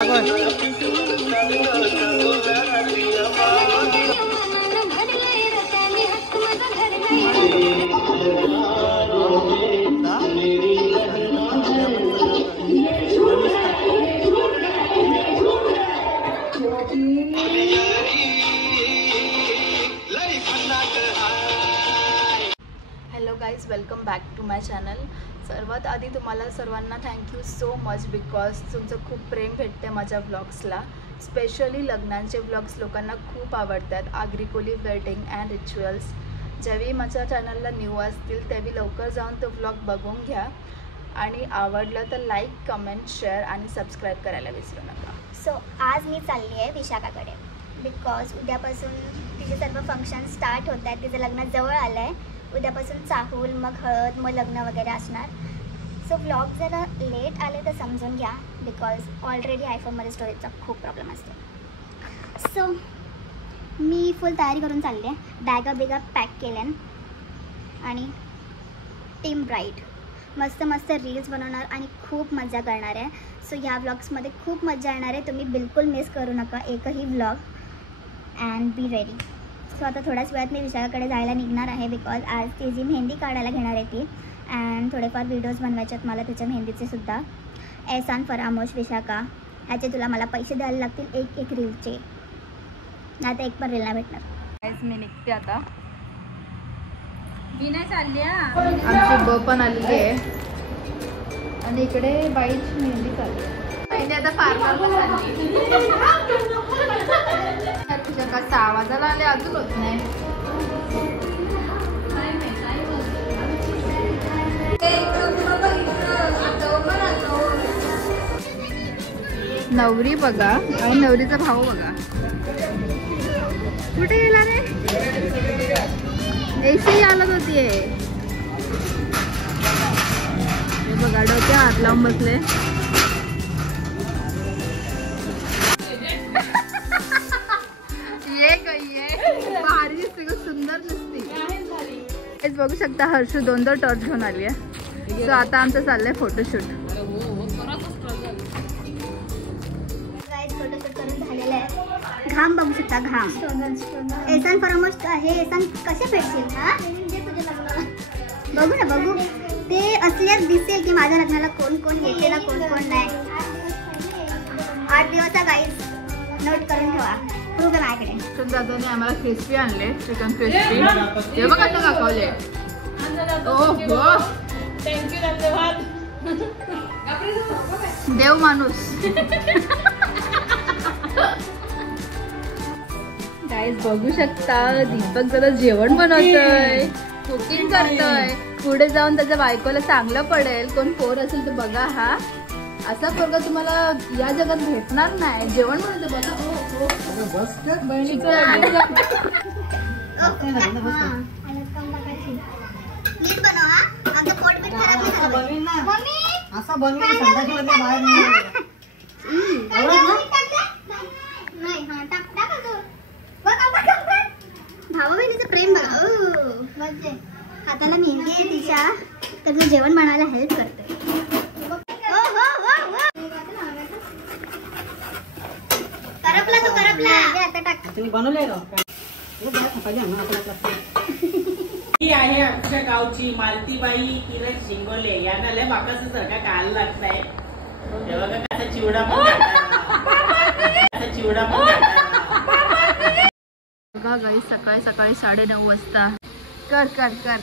Hello guys, welcome back to my channel. सर्वात आधी तुम्हाला सर्वांना थँक्यू सो मच बिकॉज तुमचं खूप प्रेम भेटते माझ्या व्लॉग्सला. स्पेशली लग्नांचे व्लॉग्स लोकांना खूप आवडतात. आग्रिकोली वेडिंग अँड रिच्युअल्स. ज्यावेळी माझ्या चॅनलला न्यू असतील त्यावेळी लवकर जाऊन तो व्लॉग बघून घ्या आणि आवडलं तर लाईक, कमेंट, शेअर आणि सबस्क्राईब करायला विसरू नका. सो आज मी चालली आहे विशाखाकडे बिकॉज उद्यापासून तिचे सर्व फंक्शन स्टार्ट होत आहेत. तिचं लग्न जवळ आलं आहे. उद्यापासून चाहूल, मग हळद, मग लग्न वगैरे असणार. सो व्लॉग जरा लेट आले तर समजून घ्या बिकॉज ऑलरेडी आयफोनमध्ये स्टोरेजचा खूप प्रॉब्लेम असतो. सो मी फुल तयारी करून चालली आहे. बॅगा बिगा पॅक केल्या आणि टीम ब्राईट मस्त मस्त रील्स बनवणार आणि खूप मजा करणार आहे. सो ह्या व्लॉग्समध्ये खूप मजा येणार आहे. तुम्ही बिलकुल मिस करू नका एकही vlog and be ready. So आता थोड्याच वेळात मी विशाखाकडे जायला निघणार आहे बिकॉज आज तिची मेहंदी काढायला घेणार आहे ती. अँड थोडेफार व्हिडिओज बनवायचे आहेत मला त्याच्या मेहंदीचे सुद्धा. एहसान, फरामोश, विशाखा ह्याचे तुला मला पैसे द्यायला लागतील एक एक रीलचे. आता एक पण रील नाही भेटणार. मी निघते आता. मी नाही चालली. आमची ब पण आलेली आहे आणि इकडे बाईची मेहंदी चालली आहे. आता पार्लरला विशाखाचा आवाजाला आले अजून होत नाही. नवरी बघा आणि नवरीचा भाऊ बघा. कुठे गेला रे? ऐशी आलत होतीये. बघा डोक्या हात लावून बसले. भारी दिसते, सुंदर दिसते. हेच बघू शकता हर्षू 2 टॉर्च घेऊन आली आहे. सो आता आमचं चाललंय फोटोशूट. फोटोशूट करून झालेलं आहे. घाम बघू शकता, घाम. एहसान, फरामोश हे एहसान कसे भेटतील? हा बघू ना, बघू. ते असल्यास दिसेल की माझ्या लग्नाला कोण कोण येते ना कोण कोण नाही. 8 दिवसा गाईज नोट करून ठेवा. प्रूफ आहे माझ्याकडे. दादाने आम्हाला क्रिस्पी आणले, चिकन क्रिस्पी. हे बघा तो दाखवले. थँक्यू धन्यवाद. देव माणूस. गाईज बघू शकता दीपक जरा जेवण बनवतोय, कुकिंग करतोय. पुढे जाऊन त्याच्या बायकोला चांगलं पडेल. कोण पोर असेल तर बघा. हा असा पोरगा तुम्हाला या जगात भेटणार नाही. जेवण बनवतो बघा. भावा बहिणीचं प्रेम बघा. हाताला मेहंदी आहे तिच्या, तर तू जेवण बनायला हेल्प करते. करपला तो, करपला. आता टाक. ही आहे आमच्या गावची मालतीबाई किरण शिंगोले. यांना लय बाकाचं सारखा काल लागताय. हे बघा कसा चिवडा पण कसा चिवडा पण बघा गाई सकाळी सकाळी 9:30 वाजता. कर कर कर.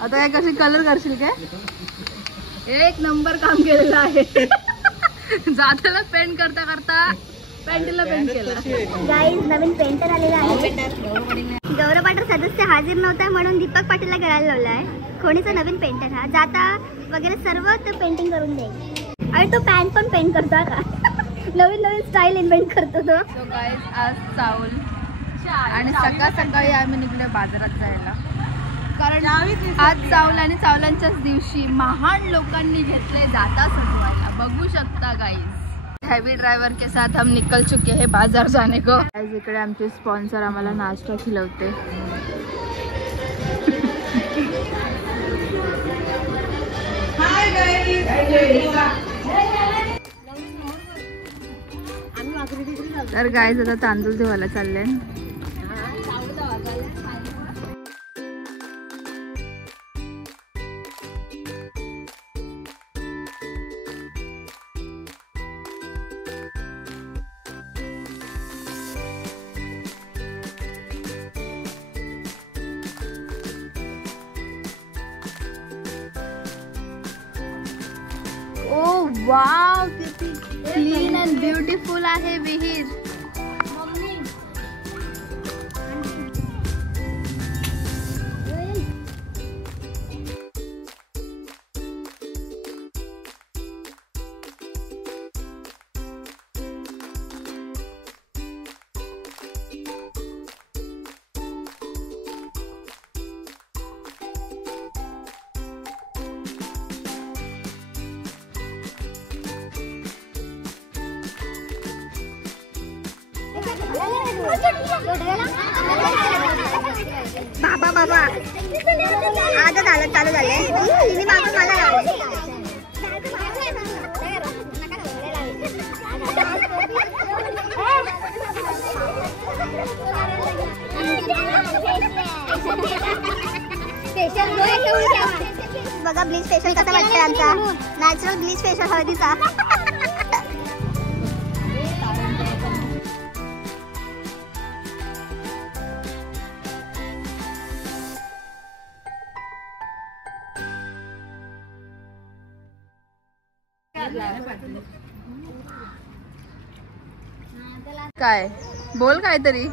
आता काय कशी कलर करशील काय? एक नंबर काम केलेलं आहे. जाताला पेंट करता करता पॅन्टीला पेंट केलं. गाईज नवीन पेंटर आलेला आहे. गौरव पाटील सदस्य हाजीर नव्हता म्हणून दीपक पाटीलला करायला लावला आहे. खोणीचा नवीन पेंटर हा. जाता वगैरे सर्व तो पेंटिंग करून देईल. आणि तो पॅन्ट पण पेंट करतो का. नवीन नवीन स्टाईल इन्व्हेंट करतो तो. सो गाईज आज चावल आणि सकाळ सकाळी आम्ही निघलो बाजारात जायला. कारण आज चावल आणि चावलांच्याच दिवशी महान लोकांनी घेतले दाता सजवायला. बघू शकता गाईज. हैवी ड्राइवर के साथ हम निकल चुके हैं बाजार जाने को. आज इकडे आमचे स्पॉन्सर आम्हाला नाश्ता खिलवते. तर गाईज आता तांदूळ धुवायला चालले. ओ वाव, किती क्लीन अँड ब्युटिफुल आहे विहीर. बाबा बाबा आजच आलं चालू झाले. तिने मागून मला लावले. बघा ब्लीच फेशियल कसा वाटतंय आमचा नॅचरल ब्लीच फेशियल हळदीचा. काय बोल काहीतरी.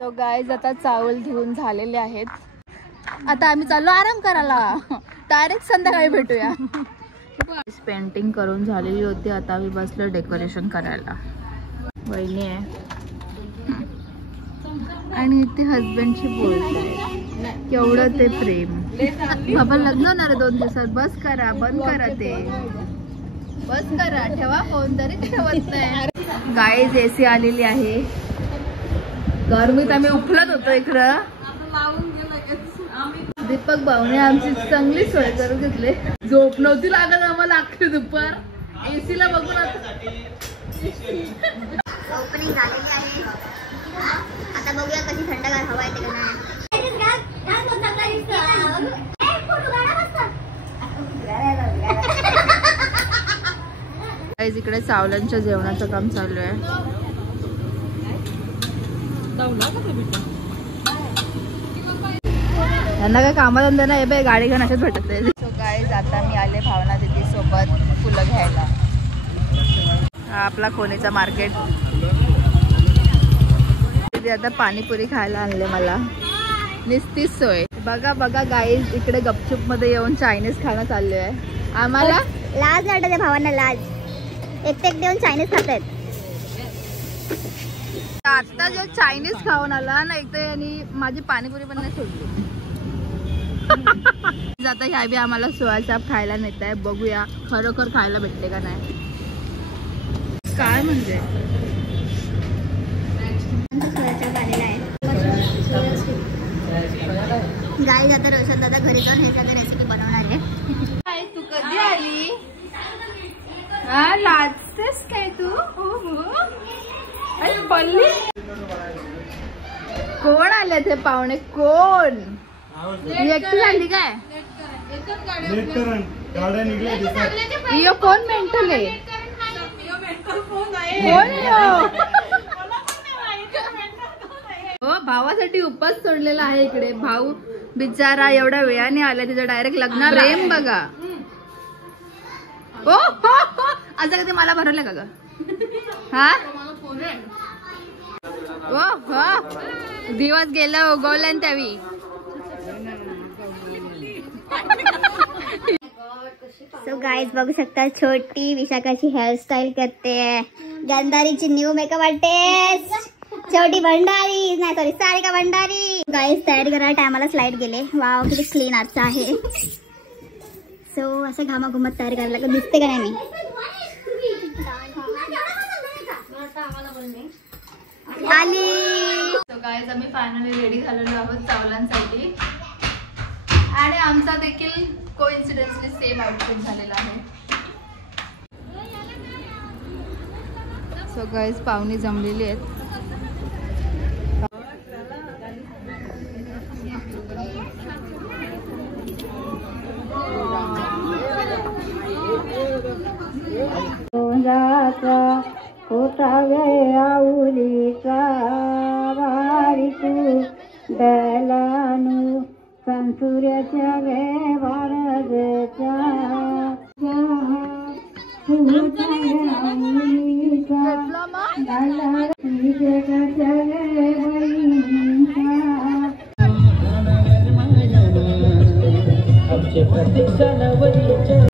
तो गाईज आता चावल धुवून झालेले आहेत. आता आम्ही चाललो आराम करायला. डायरेक्ट संध्याकाळी भेटूया. पेंटिंग करून झालेली होती. आता मी बसलो डेकोरेशन करायला. वहिनी आहे आणि इथे हजबंडशी बोलतोय. केवढं ते प्रेम. बाबा लग्न होणार आहे 2 दिवसात. बस करा, बंद करा ते. बस करा, ठेवा फोन तरी ठेवत नाही. गाईज एसी आलेली आहे. गरमीत आम्ही उफलत होतो इकडं. दीपक भाऊने आमची चांगली सोय करून घेतली. झोप नव्हती लागत आम्हाला अख्खी दुपार एसीला बघून. ओपनिंग झालेली आहे. आता बघूया कशी थंडगार हवा येते का नाही. इकडे चावलांच्या जेवणाचं काम चालू आहे. त्यांना काय कामाधंदा नाही बाई. गाडी घेऊन अशाच भेटत आहे. सो गाईज आता मी आले भावना दीदी सोबत फुलं घ्यायला. हा आपला कोणीचा मार्केट. दीदी आता पाणीपुरी खायला आणले मला. निस्तीच सोय. बघा बघा गाईज इकडे गपचूप मध्ये येऊन चायनीज खाणं चालू आहे. आम्हाला लाज वाटत आहे भावांना. लाज एकटे येऊन चायनीज खातायत. आता जो चायनीज खाऊन आला ना एक तर आणि माझी पाणीपुरी पण नाही सोडली. आता ह्या बी आम्हाला सोया चाप खायला नेत आहे. बघूया खरोखर खायला भेटते का नाही. काय म्हणजे गाईज आता रोशन दादा घरी जाऊन हे सगळं रेसिपी बनवणार आहे. तू कधी आली? लाजतेस काय तू? पल्ली कोण आले ते पाहुणे? कोण एकटी झाली काय? कोण मेंटल आहे? हो भावासाठी उपास सोडलेला आहे इकडे. भाऊ बिचारा एवढ्या वेळाने आला. तिचं डायरेक्ट लग्न. प्रेम बघा. ओ हो हो असं कधी मला भरवलं का ग? हा ओ हो दिवस गेला उगवला त्यावी. सो गाईज बघू शकता छोटी विशाखाची हेअरस्टाईल करते. गंधारीची न्यू मेकअप आर्टिस्ट छोटी भंडारी. नाही सॉरी सारिका भंडारी. गाईज तयारी करायला टायमाला स्लाइड गेले. वाव किती क्लीन आरसा आहे. सो असं घामाघुमत तयारी करायला लागलं. दिसते का नाही मी? आली. सो गाईज आम्ही फायनली रेडी झालेलो आहोत चावलांसाठी. आणि आमचा देखील कोइन्सिडेंटली सेम आउटफिट झालेला आहे. सो गाईज पाहुणी जमलेली आहेत. आवलीचा वारिकू दलानू संसुर्याच्या व्यवहारचा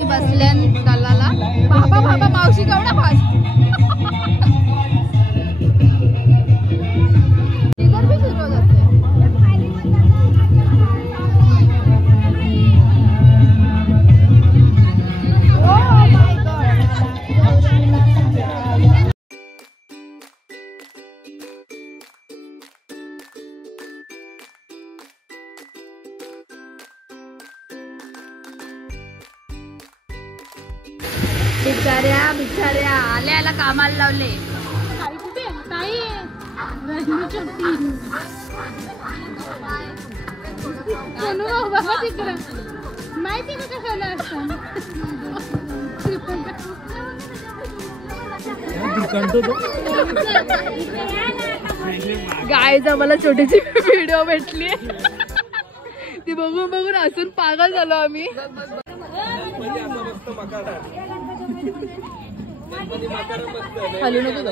बसल्यान दलाला बाबा बाबा मावशी केवढा फास्ट बिचाऱ्या आल्याला कामाला लावले. माहिती का कशाला असतं गायज आम्हाला छोटीशी व्हिडिओ भेटली ती बघून बघून हसून पागल झालो आम्ही. हलू नको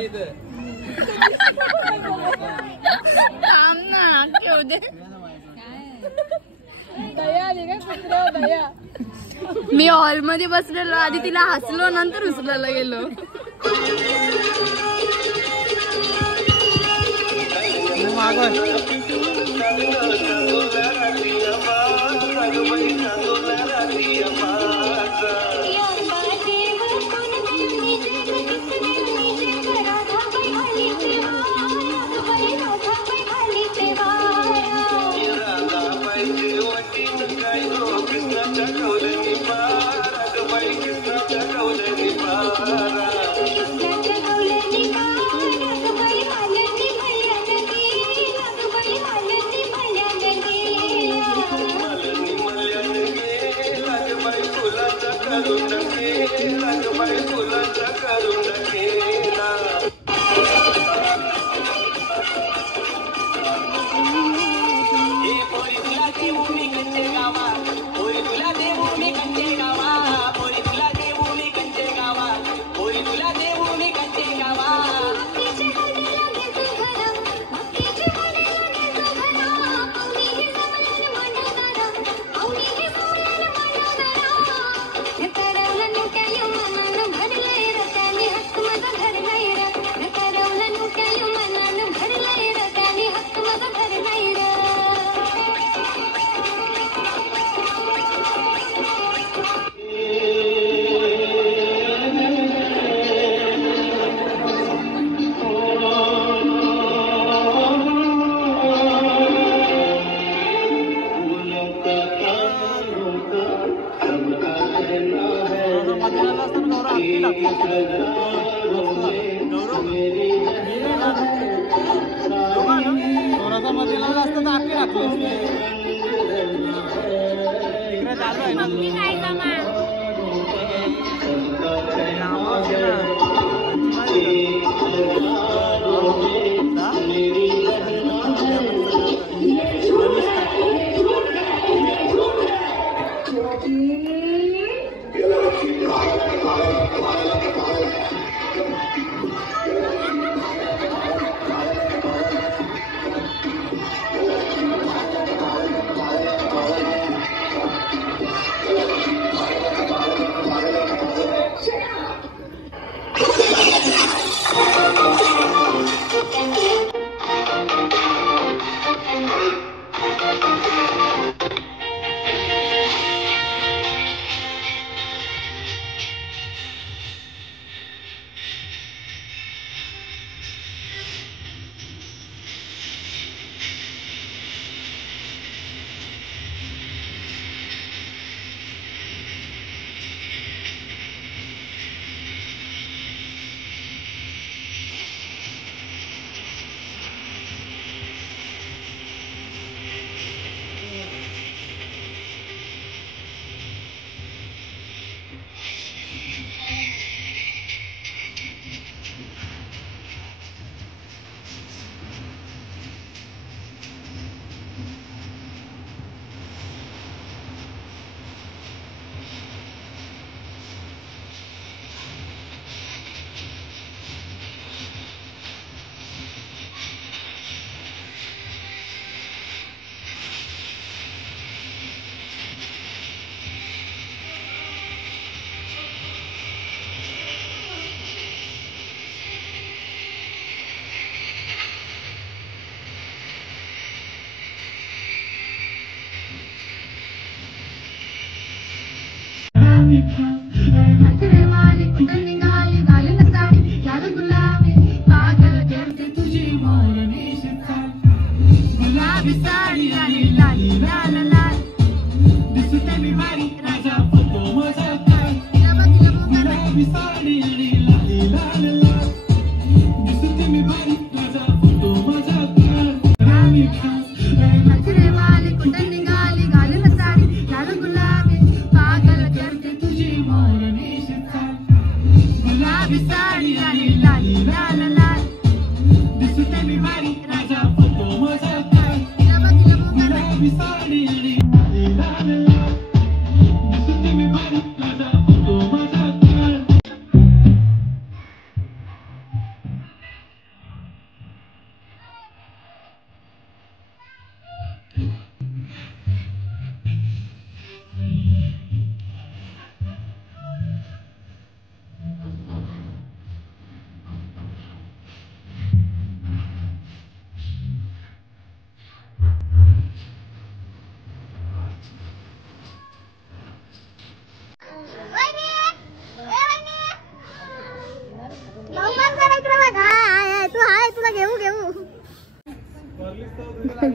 मी हॉल मध्ये बसलेलो आधी तिला हसलो नंतर उचलायला गेलो.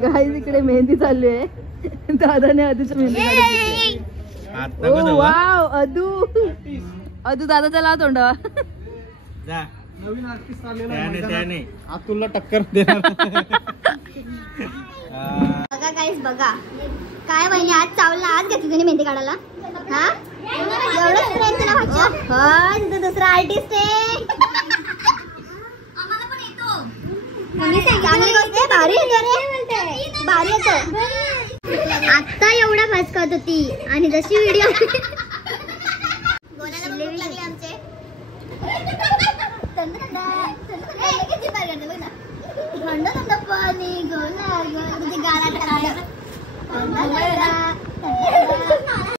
गाईज इकडे मेहंदी चालू आहे. दादाने अदूची मेहंदी काढली. ओ वाव अदू अदू दादा चला तोंडा. नवीन आर्टिस्ट आलेला अतुलला टक्कर देणार. बघा गाईस बघा काय बहिणी आज चावला आज घेतली तुम्ही मेहंदी काढायला. हा एवढंच प्रेम तुला भाच्या. हा तिथं दुसरा आर्टिस्ट आहे. आम्हाला पण येतो. चांगली गोष्ट आहे. भारी येतो रे भारी येतो. आता एवढा फास्ट करत होती आणि जशी व्हिडिओ बोलायला लागले आमचे. पाणी